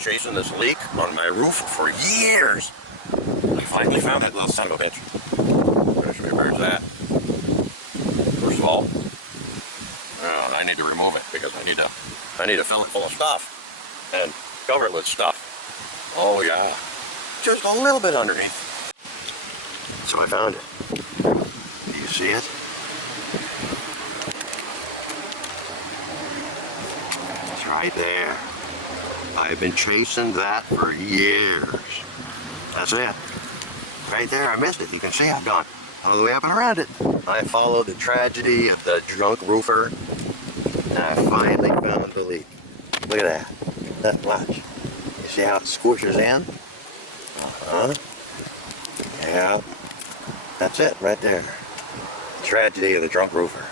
chasing this leak on my roof for years. I finally found that little son of a bitch. Where's that? First of all, I need to remove it because I need to fill it full of stuff and cover it with stuff. Oh yeah, just a little bit underneath. So I found it. Do you see it? It's right there. I've been chasing that for years. That's it. Right there, I missed it. You can see I've gone all the way up and around it. I followed the tragedy of the drunk roofer, and I finally found the leak. Look at that. Watch. You see how it squishes in? Yeah. That's it right there. Tragedy of the drunk roofer.